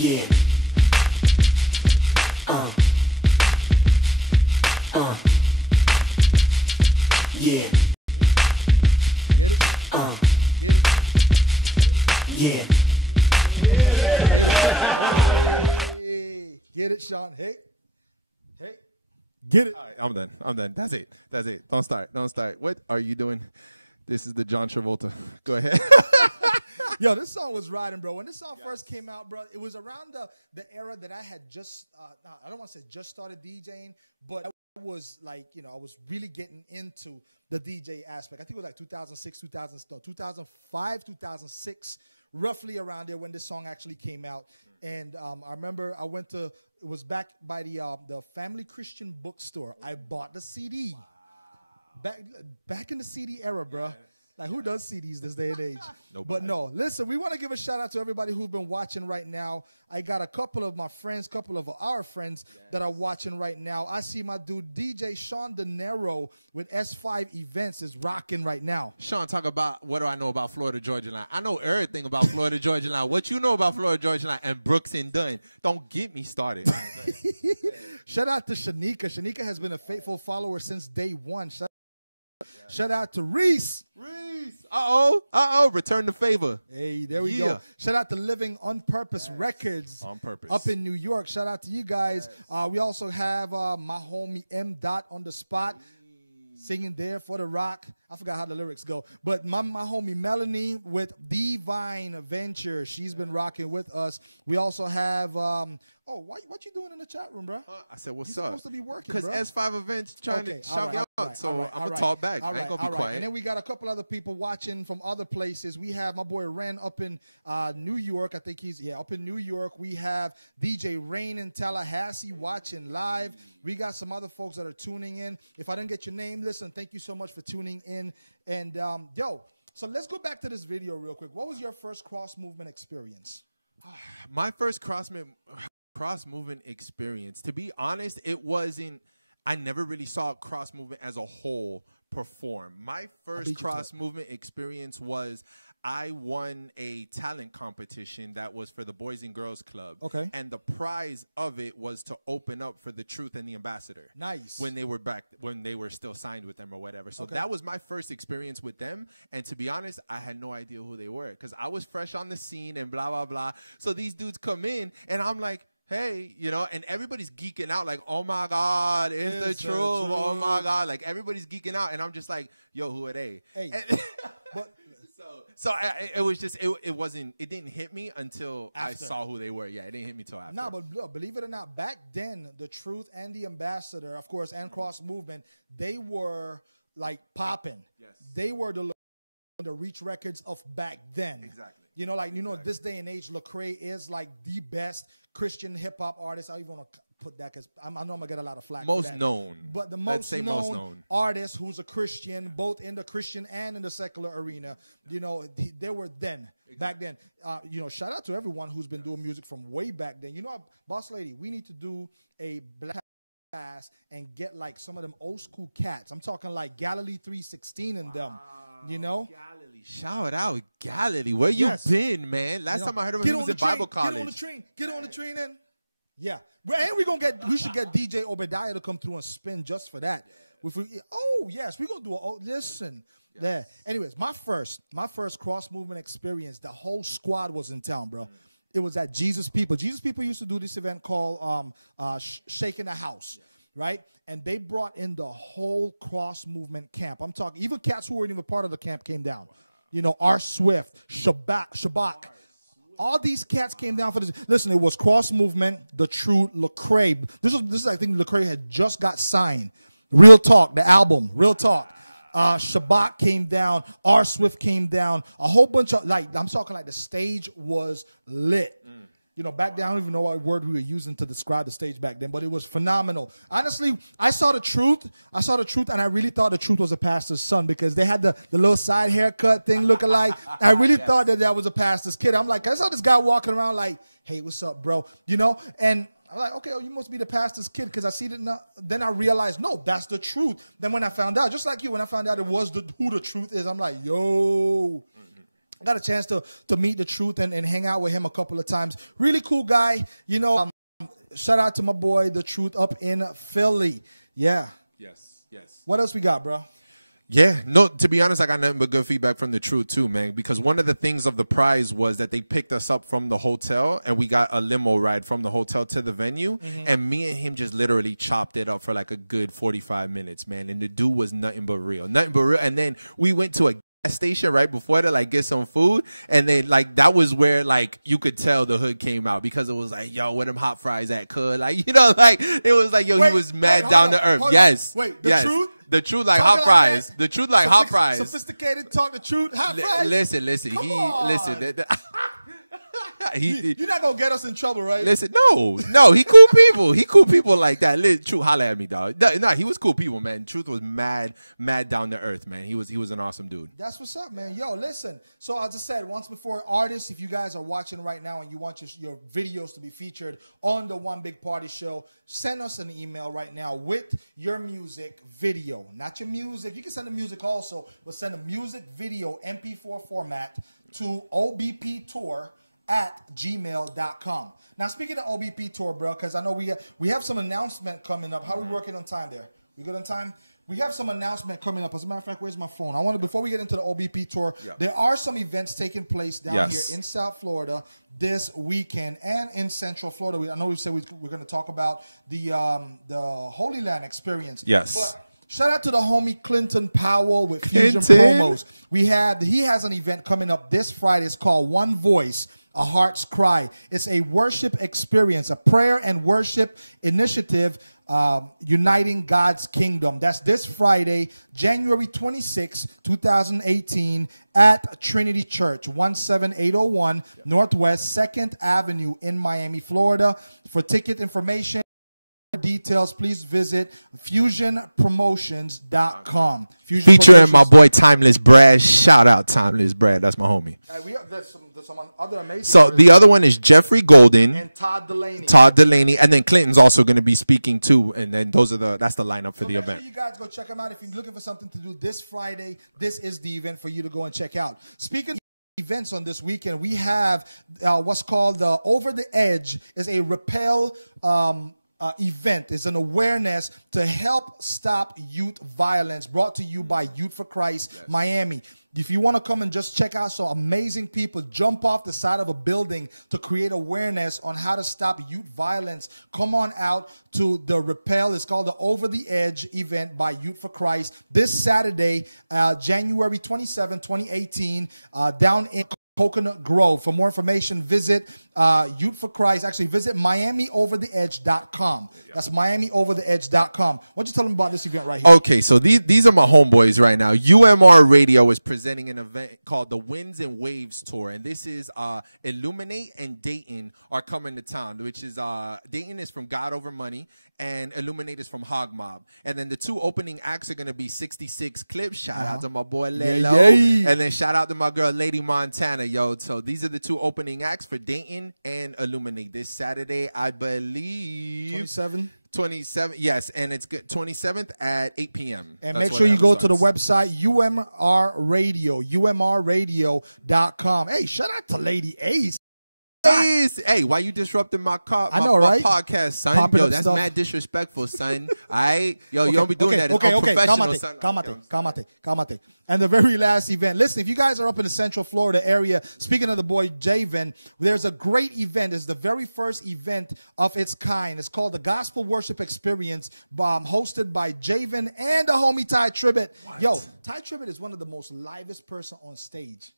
Yeah. Yeah. Get it? Get it? Yeah. Hey, get it, Sean? Hey. Hey. Get it. All right, I'm done. I'm done. That's it. That's it. Don't start. Don't start. What are you doing? This is the John Travolta. Go ahead. Yo, this song was riding, bro. When this song first came out, bro, it was around the era that I had just, I don't want to say just started DJing, but I was like, I was really getting into the DJ aspect. I think it was like 2005, 2006, roughly around there when this song actually came out. And I remember I went to, it was back by the Family Christian Bookstore. I bought the CD. Back in the CD era, bro. Like, who does CDs this day and age? Nobody. But no, listen, we want to give a shout out to everybody who's been watching right now. I got a couple of my friends, couple of our friends that are watching right now. I see my dude DJ Sean De Niro with S5 Events is rocking right now. Sean, talk about what do I know about Florida Georgia Line. I know everything about Florida Georgia Line. What you know about Florida Georgia Line and Brooks and Dunn. Don't get me started. Shout out to Shanika. Shanika has been a faithful follower since day one. Shout out to Reese. Return the favor. Hey, there we go. Shout out to Living on Purpose Records. On Purpose. Up in New York. Shout out to you guys. We also have my homie M. Dot on the spot. Singing there for the rock. I forgot how the lyrics go. But my homie Melanie with Divine Venture. She's been rocking with us. We also have, what you doing in the chat room, bro? I said, what's You're up? supposed to be working, Because S5 Events trying to shout you out. So I'm going to talk back. I ain't going to be quiet. And then we got a couple other people watching from other places. We have my boy Ren up in New York. I think he's, up in New York. We have DJ Rain in Tallahassee watching live. We got some other folks that are tuning in. If I didn't get your name, listen, thank you so much for tuning in. And, so let's go back to this video real quick. What was your first cross-movement experience? My first cross-movement experience, to be honest, it wasn't, I never really saw cross-movement as a whole perform. My first cross-movement experience was I won a talent competition that was for the Boys and Girls Club. Okay. And the prize of it was to open up for the Truth and the Ambassador. Nice. When they were still signed with them or whatever. So that was my first experience with them. And to be honest, I had no idea who they were because I was fresh on the scene and blah, blah, blah. So these dudes come in and I'm like, hey, and everybody's geeking out like, oh, my God, it's the truth. Oh, my God. Like, everybody's geeking out. And I'm just like, yo, who are they? Hey, but... So it was just, it didn't hit me until after. I saw who they were. Yeah, it didn't hit me till after. Nah, but believe it or not, back then, the Truth and the Ambassador, of course, and Cross Movement, they were like popping. Yes. They were the Reach Records of back then. Exactly. This day and age, Lecrae is like the best Christian hip hop artist. I even want to put that because I know I'm going to get a lot of flack. Most known. But the most known artist who's a Christian, both in the Christian and in the secular arena, they were back then. Shout out to everyone who's been doing music from way back then. Boss Lady, we need to do a black class and get like some of them old school cats. I'm talking like Galilee 316 and them. Galilee. Shout out Galilee. Where you been, man? Last time I heard of him, he was in Bible college. Get on the train. Get on the train in. Yeah. And we should get DJ Obadiah to come through and spin just for that. Yes, we're going to do listen. Yes. There. Anyways, my first cross-movement experience, the whole squad was in town, bro. It was at Jesus People. Jesus People used to do this event called Shaking the House. Yeah. Right? And they brought in the whole cross-movement camp. I'm talking, even cats who weren't even part of the camp came down. R. Swift, Shabak. All these cats came down for this. Listen, it was Cross Movement, The Truth, Lecrae. This is I think Lecrae had just got signed. Real Talk, the album, Real Talk. Shabak came down. R. Swift came down. A whole bunch of, I'm talking like the stage was lit. Back then, I don't even know what word we were using to describe the stage back then, but it was phenomenal. Honestly, I saw the truth, and I really thought the Truth was a pastor's son because they had the little side haircut thing looking like. I really thought that was a pastor's kid. I'm like, I saw this guy walking around like, hey, what's up, bro? And I'm like, okay, you must be the pastor's kid because I see that now. Then I realized, no, that's the Truth. Then when I found out, just like you, when I found out it was who the Truth is, I'm like, yo. I got a chance to meet the Truth and hang out with him a couple of times. Really cool guy. Shout out to my boy, the Truth, up in Philly. Yeah. Yes. What else we got, bro? Yeah. No, to be honest, I got nothing but good feedback from the Truth too, man, because one of the things of the prize was that they picked us up from the hotel and we got a limo ride from the hotel to the venue. Mm-hmm. And me and him just literally chopped it up for like a good 45 minutes, man. And the dude was nothing but real. And then we went to a station right before to get some food, and then that was where you could tell the hood came out because it was like, yo, where them hot fries at, cuz? It was like, yo, he was mad down to earth. Yes. Wait, the Truth? The Truth like hot fries. The Truth like hot fries. Sophisticated talk, the Truth, hot fries. Listen. You're not gonna get us in trouble, right? Listen, no, he cool people. He cool people like that. True, holla at me, dog. No, he was cool people, man. Truth was mad down to earth, man. He was an awesome dude. That's what's up, man. Yo, listen. So as I said, once before, artists, if you guys are watching right now and you want your videos to be featured on the One Big Party Show, send us an email right now with your music video. Not your music. You can send the music also, but send a music video MP4 format to obptour@gmail.com. Now, speaking of OBP Tour, bro, because I know we have some announcement coming up. How are we working on time there? We good on time? We have some announcement coming up. As a matter of fact, where's my phone? I want to, before we get into the OBP Tour, there are some events taking place down here in South Florida this weekend and in Central Florida. I know we said we're going to talk about the Holy Land experience. Yes. But shout out to the homie Clinton Powell with Fusion Promos. He has an event coming up this Friday. It's called One Voice, A Heart's Cry. It's a worship experience, a prayer and worship initiative uniting God's kingdom. That's this Friday, January 26, 2018, at Trinity Church, 17801 Northwest 2nd Avenue in Miami, Florida. For ticket information, details, please visit fusionpromotions.com. Featuring my boy Timeless Brad. Shout out Timeless Brad. That's my homie. There's some other amazing. So artists. The other one is Jeffrey Golden and Todd Delaney, and then Clinton's also going to be speaking too. And then that's the lineup for the event. Sure you guys go check them out if you're looking for something to do this Friday. This is the event for you to go and check out. Speaking of events on this weekend, we have what's called the Over the Edge. Is a rappel event. Is an awareness to help stop youth violence, brought to you by Youth for Christ Miami. If you want to come and just check out some amazing people jump off the side of a building to create awareness on how to stop youth violence, come on out to the Rappel. It's called the Over the Edge event by Youth for Christ this Saturday, January 27, 2018, down in Coconut Grove. For more information, visit Youth for Christ. Actually, visit MiamiOverTheEdge.com. That's MiamiOverTheEdge.com. Why don't you tell them about this event right here? Okay, so these are my homeboys right now. UMR Radio is presenting an event called the Winds and Waves Tour, and this is Illuminate and Dayton are coming to town, which is Dayton is from God Over Money, and Illuminate is from Hog Mob. And then the two opening acts are going to be 66 Clips. Shout out to my boy Lelo. And then shout out to my girl Lady Montana, yo. So these are the two opening acts for Dayton and Illuminate this Saturday, I believe. 27, yes, and it's 27th at 8 p.m. And make sure you go to the website, umrradio.com. Hey, shout out to Lady Ace. Hey, why you disrupting my podcast, son? Popping that's stuff. Mad disrespectful, son. You don't be doing that. It's unprofessional, son. Calmate. And the very last event. Listen, if you guys are up in the Central Florida area, speaking of the boy Javen, there's a great event. It's the very first event of its kind. It's called the Gospel Worship Experience, hosted by Javen and the homie Ty Tribbett. Yo, Ty Tribbett is one of the most livest person on stage.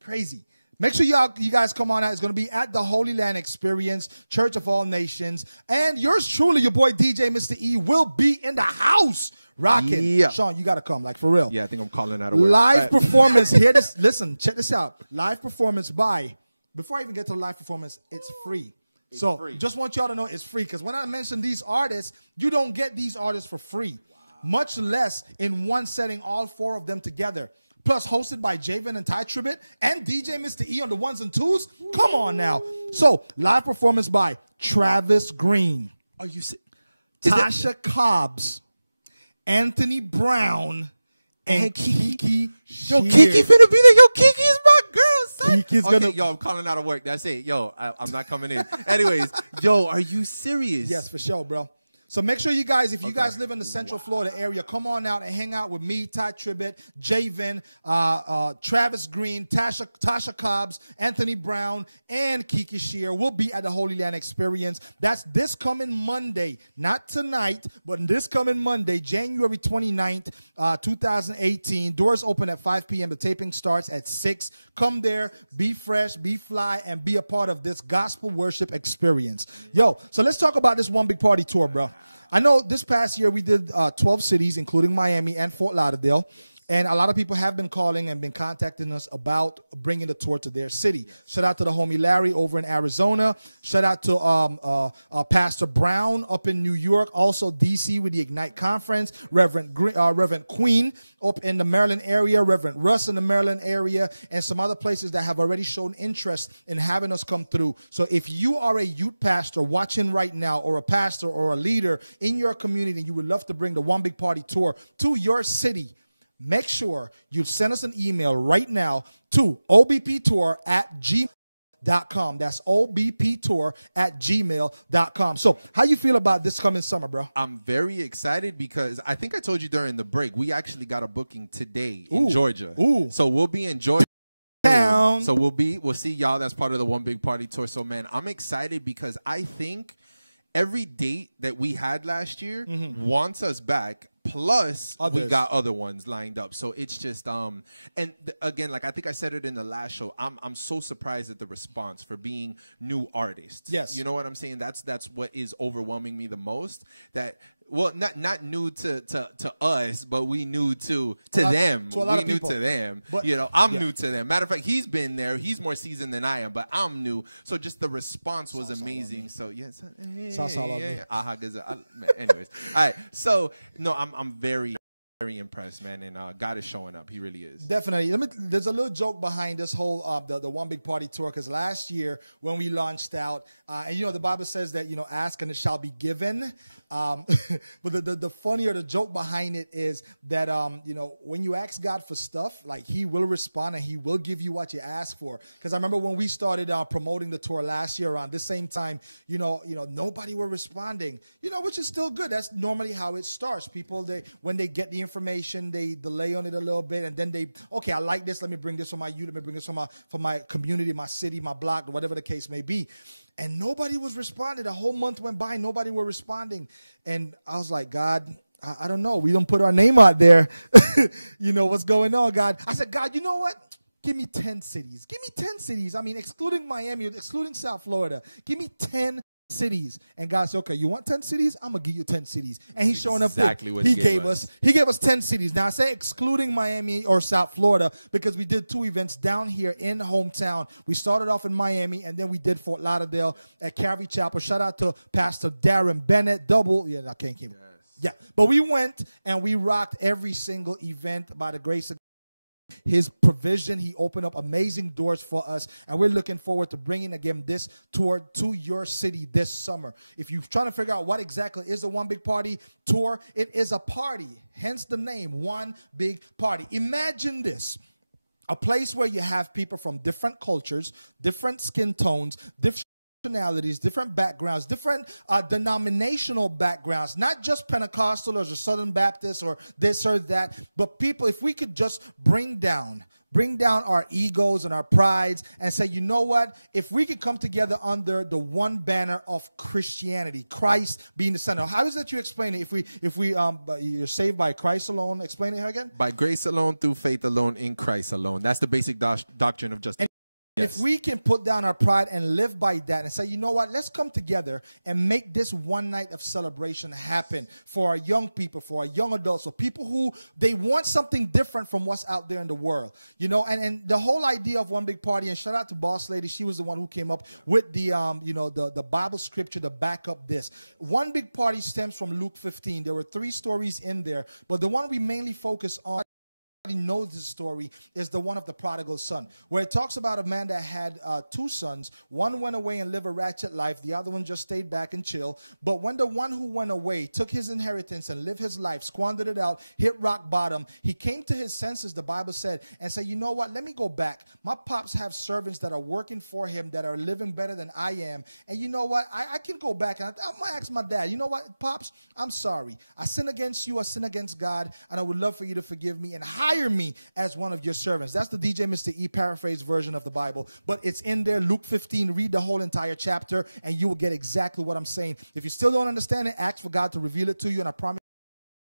Crazy. Make sure you guys come on out. It's going to be at the Holy Land Experience, Church of All Nations. And yours truly, your boy DJ Mr. E, will be in the house rocking. Yeah. Sean, you got to come, like for real. Yeah, I think I'm calling out of work. Live performance. Listen, check this out. Live performance before I even get to the live performance, it's free. Just want y'all to know it's free. Because when I mention these artists, you don't get these artists for free. Much less in one setting, all four of them together. Plus, hosted by Javen and Ty Tribbett and DJ Mr. E on the ones and twos. Come on now. So, live performance by Travis Green. Are you Tasha Cobbs, Anthony Brown, and Kiki Shear. Yo, Kiki finna be there. Yo, Kiki is my girl, son. Kiki's gonna. Yo, I'm calling out of work. That's it. Yo, I'm not coming in. Anyways, yo, are you serious? Yes, for sure, bro. So make sure you guys, if you guys live in the Central Florida area, come on out and hang out with me, Ty Tribbett, Javen, Travis Green, Tasha Cobbs, Anthony Brown, and Kiki Shear. We'll be at the Holy Land Experience. That's this coming Monday, not tonight, but this coming Monday, January 29th, 2018. Doors open at 5 p.m. The taping starts at 6. Come there, be fresh, be fly, and be a part of this gospel worship experience. Yo, so let's talk about this One Big Party tour, bro. I know this past year we did 12 cities, including Miami and Fort Lauderdale. And a lot of people have been calling and been contacting us about bringing the tour to their city. Shout out to the homie Larry over in Arizona. Shout out to Pastor Brown up in New York. Also D.C. with the Ignite Conference. Reverend Queen up in the Maryland area. Reverend Russ in the Maryland area. And some other places that have already shown interest in having us come through. So if you are a youth pastor watching right now, or a pastor or a leader in your community, and you would love to bring the One Big Party Tour to your city, make sure you send us an email right now to obptour@gmail.com. That's obptour@gmail.com. So how you feel about this coming summer, bro? I'm very excited because I think I told you during the break, we actually got a booking today in Georgia. So we'll be in Georgia. So we'll see y'all. That's part of the One Big Party Tour. So man, I'm excited because I think every date that we had last year wants us back. Plus, we got other ones lined up. So it's just, again, like I think I said it in the last show, I'm so surprised at the response for being new artists. Yes. You know what I'm saying? That's what is overwhelming me the most. That, well, not new to us, but we new to them. To a lot we of new people. to them. But, you know, I'm new to them. Matter of fact, he's been there. He's more seasoned than I am, but I'm new. So just the response was amazing. So yes. Anyways. All right. So no, I'm very impressed, man, and God is showing up. He really is. Definitely. There's a little joke behind this whole the One Big Party Tour, because last year when we launched out, and the Bible says that ask and it shall be given. But the funny or the joke behind it is that when you ask God for stuff, like He will respond and He will give you what you ask for. Because I remember when we started promoting the tour last year around this same time, nobody were responding. Which is still good. That's normally how it starts. People when they get the information, they delay on it a little bit, and then I like this. Let me bring this for my youth. Let me bring this for my community, my city, my block, whatever the case may be. And nobody was responding. A whole month went by, nobody were responding. And I was like, God, I don't know. We don't put our name out there. What's going on, God? I said, God, you know what? Give me 10 cities. Give me 10 cities. I mean, excluding Miami, excluding South Florida. Give me 10 cities. And God said, okay, you want 10 cities? I'm going to give you 10 cities. And He's showing up there. He gave us 10 cities. Now, I say excluding Miami or South Florida because we did 2 events down here in hometown. We started off in Miami, and then we did Fort Lauderdale at Calvary Chapel. Shout out to Pastor Darren Bennett. I can't keep it. Yeah, but we went and we rocked every single event by the grace of His provision. He opened up amazing doors for us, and we're looking forward to bringing again this tour to your city this summer. If you're trying to figure out what exactly is the One Big Party Tour, it is a party, hence the name, One Big Party. Imagine this. A place where you have people from different cultures, different skin tones, different nationalities, different backgrounds, different denominational backgrounds, not just Pentecostals or Southern Baptists or this or that, but people, if we could just bring down our egos and our prides and say, you know what, if we could come together under the one banner of Christianity, Christ being the center. How is that you explain it? If we you're saved by Christ alone, explain it here again. By grace alone, through faith alone, in Christ alone. That's the basic doctrine of justice. Yes. If we can put down our pride and live by that and say, you know what, let's come together and make this one night of celebration happen for our young people, for our young adults, for people who they want something different from what's out there in the world. And the whole idea of One Big Party, and shout out to Boss Lady, she was the one who came up with the the Bible scripture to back up this. One Big Party stems from Luke 15. There were 3 stories in there, but the one we mainly focus on, knows this story, is the one of the prodigal son, where it talks about a man that had 2 sons. One went away and lived a ratchet life. The other one just stayed back and chill. But when the one who went away took his inheritance and lived his life, squandered it out, hit rock bottom, he came to his senses, the Bible said, and said, you know what, let me go back. My pops have servants that are working for him that are living better than I am. And you know what, I can go back and I might ask my dad, you know what, Pops, I'm sorry. I sin against you, I sin against God, and I would love for you to forgive me and hire me as one of your servants. That's the DJ Mr. E paraphrase version of the Bible, but it's in there, Luke 15. Read the whole entire chapter, and you will get exactly what I'm saying. If you still don't understand it, ask for God to reveal it to you, and I promise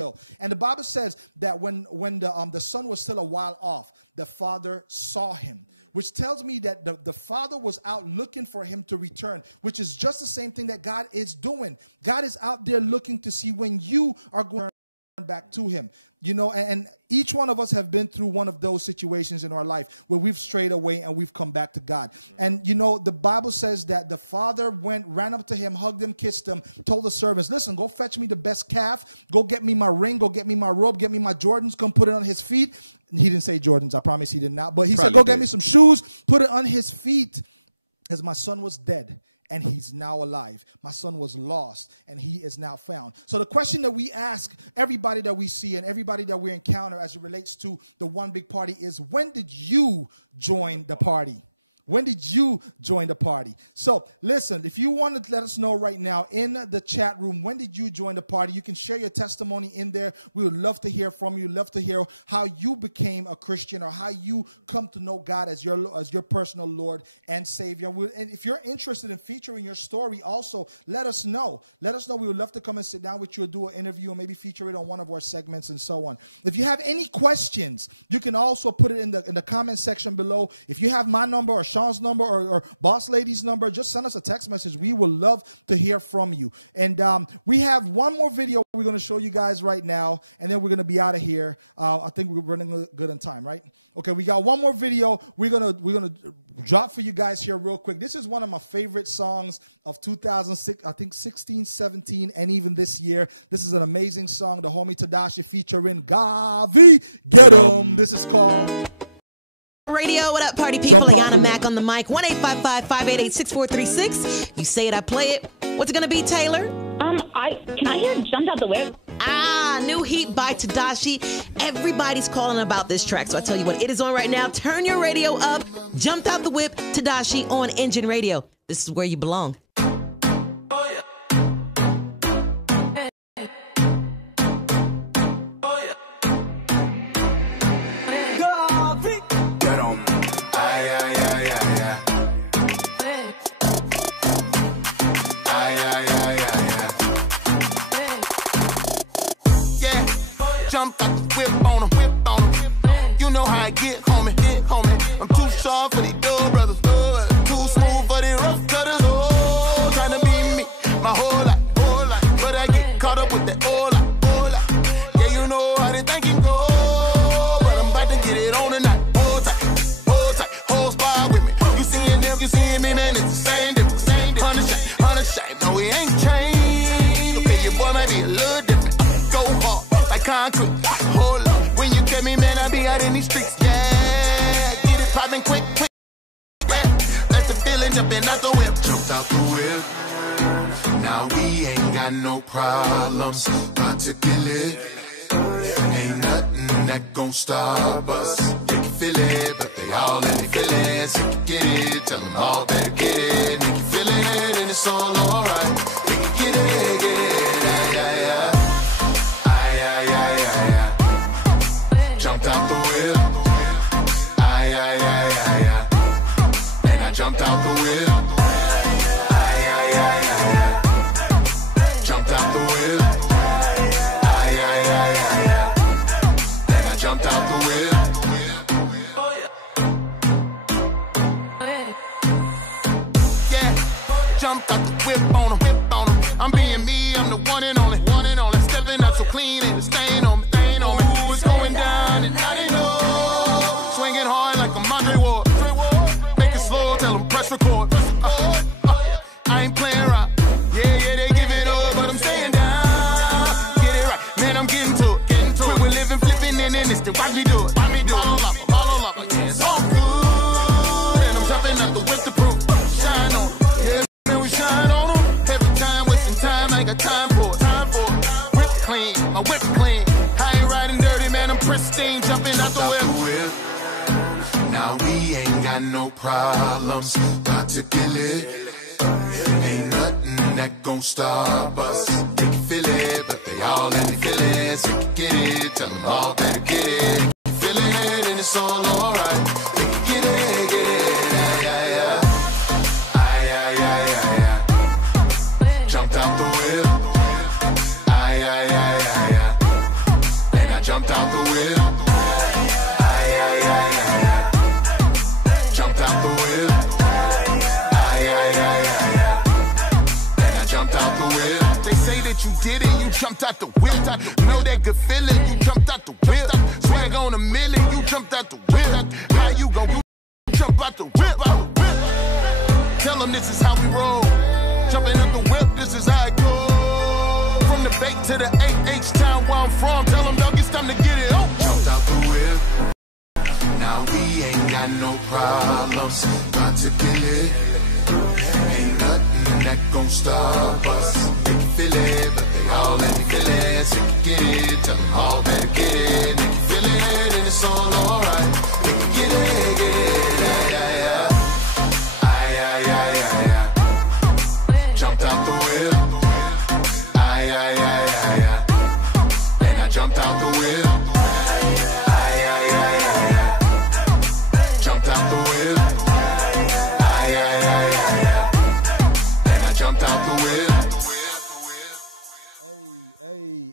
you will. And the Bible says that when the son was still a while off, the father saw him, which tells me that the father was out looking for him to return, which is just the same thing that God is doing. God is out there looking to see when you are going back to him. You know, and each one of us have been through one of those situations in our life where we've strayed away and we've come back to God. And, you know, the Bible says that the father ran up to him, hugged him, kissed him, told the servants, listen, go fetch me the best calf, go get me my ring, go get me my robe, get me my Jordans, come put it on his feet. He didn't say Jordans, I promise he did not. But he said, go get me some shoes, put it on his feet. Because my son was dead, and he's now alive. My son was lost, and he is now found. So the question that we ask everybody that we see and everybody that we encounter as it relates to the One Big Party is, when did you join the party? When did you join the party? So, listen, if you want to let us know right now in the chat room, when did you join the party? You can share your testimony in there. We would love to hear from you. Love to hear how you became a Christian or how you come to know God as your personal Lord and Savior. And if you're interested in featuring your story, also let us know. Let us know. We would love to come and sit down with you and do an interview and maybe feature it on one of our segments and so on. If you have any questions, you can also put it in the comment section below. If you have my number or Sean's number or Boss Lady's number, just send us a text message. We would love to hear from you. And we have one more video we're going to show you guys right now, and then we're going to be out of here. I think we're running good on time, right? Okay, we got one more video we're gonna drop for you guys here real quick. This is one of my favorite songs of 2006, I think 16, 17, and even this year. This is an amazing song. The homie Tadashi featuring Gavi. Get 'em. This is called Radio. What up, party people? Ayana Mac on the mic. 1-855-588-6436. You say it, I play it. What's it gonna be, Taylor? Can I hear "Jumped Out the Whip"? New heat by Tadashi. Everybody's calling about this track, so I tell you what, it is on right now. Turn your radio up. Jumped Out the Whip, Tadashi on Engine Radio. This is where you belong. Jump up, whip on 'em, whip on 'em. You know how I get, homie, I'm too sharp for the old brothers, too smooth for the rough cutters. Oh, trying to be me, my whole life, but I get caught up with that whole life. Yeah, you know how they think it go, but I'm about to get it on tonight. Hold tight, whole spot with me. You seeing them, you seeing me, man, it's the same difference. 100 shades, no, we ain't changed. Okay, your boy might be a little different. Go hard, like concrete. Hold up, when you get me, man, I be out in these streets. Yeah, get it poppin' quick. That's the feeling, jumping out the whip. Jumped out the whip. Now we ain't got no problems. About to kill it. Ain't nothing that gon' stop us. They can feel it, but they all in the feelings. You can get it, tell them all better get it. They can feel it, and it's all alright. They can get it, yeah. Jumped out the whip. And I jumped out the whip. Jumped out the whip. And I jumped out the whip. Yeah, jumped out the whip on 'em. I'm being me, I'm the one and only. Stepping up so clean and stain on me. What's going down and how they know? Swinging hard like a Monday war. Make it slow, tell them press record. I ain't playing around. Yeah, they give it all, but I'm staying down. Get it right, man, I'm getting to it. We're living, flipping, and then it's the why we do it. All up, it's all good. And I'm jumping out the winter proof. Shine on, yeah, man, we shine on them. Every time, wasting time, I got time for it. Whip clean, my whip clean. I ain't riding dirty, man, I'm pristine. Jumping out the whip. Now we ain't got no problems. About to kill it. Ain't nothing that gon' stop us. They can feel it, but they all in the feelings. You can get it, tell them all better get it. Feel it, and it's all alright. They can get it, yeah. Jumped out the whip. And I jumped out the whip. Jumped out the whip. And I jumped out the whip. They say that you did it, you jumped out the whip. You know that good feeling. won't stop us. Feel it, but they all let me feel it. So get it, tell them all better get it. Feel it, and it's all alright. Get it, yeah, yeah, yeah. Ay, ay, ay, ay, ay. Jumped out the whip. Ay, ay, ay, ay, ay. And I jumped out the whip. Ay, ay, ay, ay, ay. Jumped out the whip. Ay, ay, ay, ay, ay. And I jumped out the whip.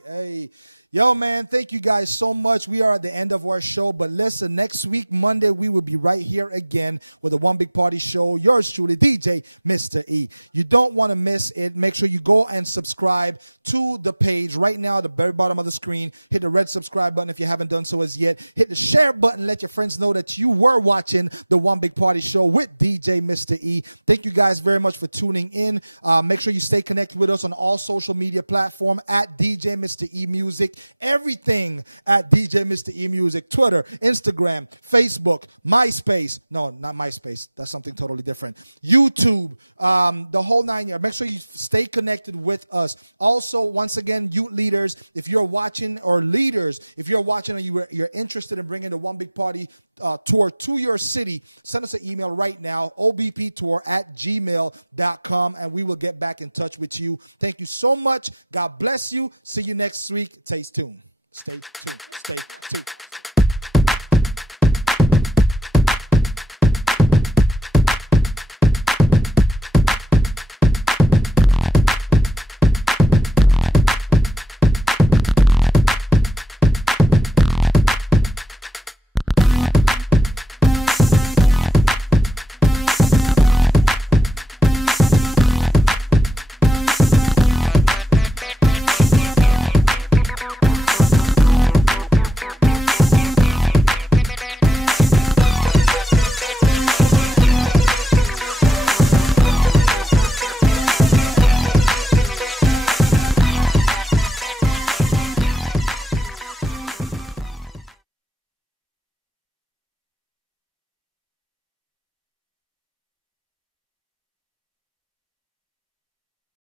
Hey. Yo, man, thank you guys so much. We are at the end of our show. But listen, next week, Monday, we will be right here again with the One Big Party Show. Yours truly, DJ Mr. E. You don't want to miss it. Make sure you go and subscribe to the page right now at the very bottom of the screen. Hit the red subscribe button if you haven't done so as yet. Hit the share button. Let your friends know that you were watching the One Big Party Show with DJ Mr. E. Thank you guys very much for tuning in. Make sure you stay connected with us on all social media platforms at DJ Mr. E Music. Everything at DJ Mr. E Music. Twitter, Instagram, Facebook, MySpace. No, not MySpace. That's something totally different. YouTube, the whole 9 yards. Make sure you stay connected with us. Also, once again, youth leaders, if you're watching, or leaders, if you're watching and you're interested in bringing the One Big Party tour to your city, send us an email right now, obptour@gmail.com, and we will get back in touch with you. Thank you so much. God bless you. See you next week. Stay tuned. Stay tuned. Stay tuned.